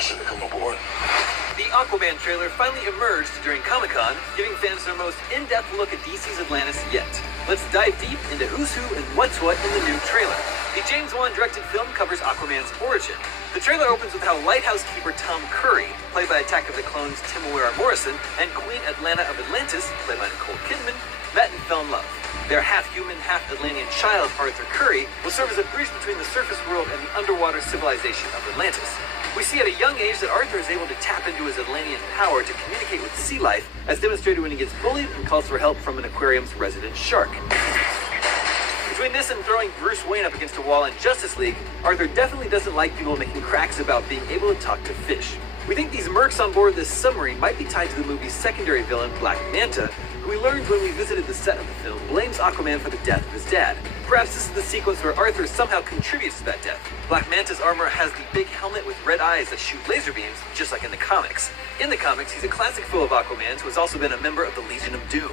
permission to come aboard. The Aquaman trailer finally emerged during Comic-Con, giving fans their most in-depth look at DC's Atlantis yet. Let's dive deep into who's who and what's what in the new trailer. The James Wan directed film covers Aquaman's origin. The trailer opens with how lighthouse keeper Tom Curry, played by Attack of the Clones' Temuera Morrison, and Queen Atlanna of Atlantis, played by Nicole Kidman, met and fell in love. Their half-human, half-Atlantean child, Arthur Curry, will serve as a bridge between the surface world and the underwater civilization of Atlantis. We see at a young age that Arthur is able to tap into his Atlantean power to communicate with sea life, as demonstrated when he gets bullied and calls for help from an aquarium's resident shark. Between this and throwing Bruce Wayne up against a wall in Justice League, Arthur definitely doesn't like people making cracks about being able to talk to fish. We think these mercs on board this submarine might be tied to the movie's secondary villain, Black Manta, who we learned when we visited the set of the film blames Aquaman for the death of his dad. Perhaps this is the sequence where Arthur somehow contributes to that death. Black Manta's armor has the big helmet with red eyes that shoot laser beams, just like in the comics. In the comics, he's a classic foe of Aquaman's who has also been a member of the Legion of Doom.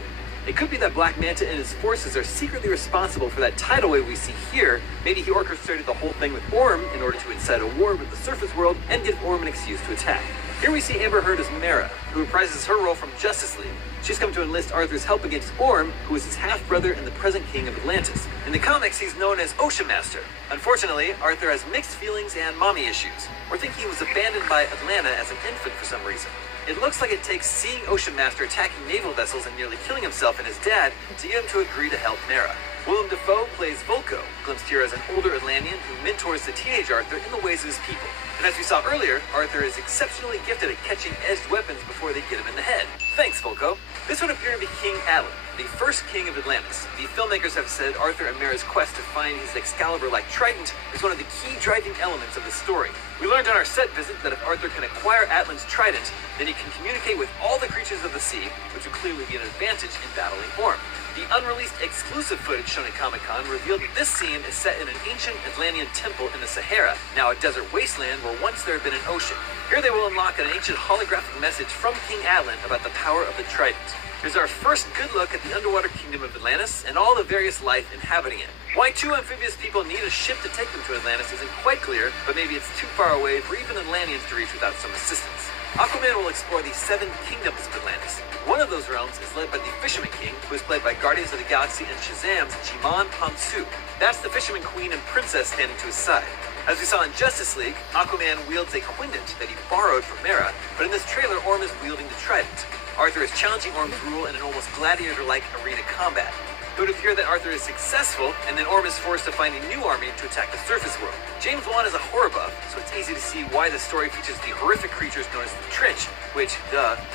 It could be that Black Manta and his forces are secretly responsible for that tidal wave we see here. Maybe he orchestrated the whole thing with Orm in order to incite a war with the surface world and give Orm an excuse to attack. Here we see Amber Heard as Mera, who reprises her role from Justice League. She's come to enlist Arthur's help against Orm, who is his half-brother and the present king of Atlantis. In the comics, he's known as Ocean Master. Unfortunately, Arthur has mixed feelings and mommy issues. We're thinking he was abandoned by Atlanna as an infant for some reason. It looks like it takes seeing Ocean Master attacking naval vessels and nearly killing himself and his dad to get him to agree to help Mera. Willem Dafoe plays Volko, glimpsed here as an older Atlantean who mentors the teenage Arthur in the ways of his people. And as we saw earlier, Arthur is exceptionally gifted at catching edged weapons before they get him in the head. Thanks, Volko. This would appear to be King Atlan, the first king of Atlantis. The filmmakers have said Arthur and Mera's quest to find his Excalibur-like trident is one of the key driving elements of the story. We learned on our set visit that if Arthur can acquire Atlan's trident, then he can communicate with all the creatures of the sea, which would clearly be an advantage in battling Orm. The unreleased exclusive footage shown at Comic-Con revealed that this scene is set in an ancient Atlantean temple in the Sahara, now a desert wasteland where once there had been an ocean. Here they will unlock an ancient holographic message from King Atlan about the power of the trident. Here's our first good look at the underwater kingdom of Atlantis and all the various life inhabiting it. Why two amphibious people need a ship to take them to Atlantis isn't quite clear, but maybe it's too far away for even Atlanteans to reach without some assistance. Aquaman will explore the 7 kingdoms of Atlantis. One of those realms is led by the Fisherman King, who is played by Guardians of the Galaxy and Shazam's Jimon Hansu. That's the Fisherman Queen and Princess standing to his side. As we saw in Justice League, Aquaman wields a pendant that he borrowed from Mera, but in this trailer, Orm is wielding the trident. Arthur is challenging Orm's rule in an almost gladiator-like arena combat. It would appear that Arthur is successful, and then Orm is forced to find a new army to attack the surface world. James Wan is a horror buff, so it's easy to see why the story features the horrific creatures known as the Trench, which,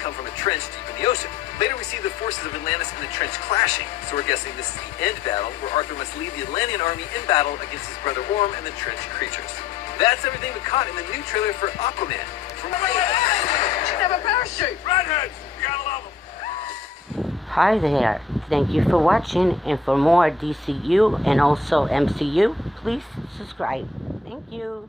come from a trench deep in the ocean. Later we see the forces of Atlantis and the Trench clashing, so we're guessing this is the end battle, where Arthur must lead the Atlantean army in battle against his brother Orm and the Trench creatures. That's everything we caught in the new trailer for Aquaman. She have a parachute! Redheads! You gotta love them! Hi there, thank you for watching, and for more DCU and also MCU, please subscribe. Thank you.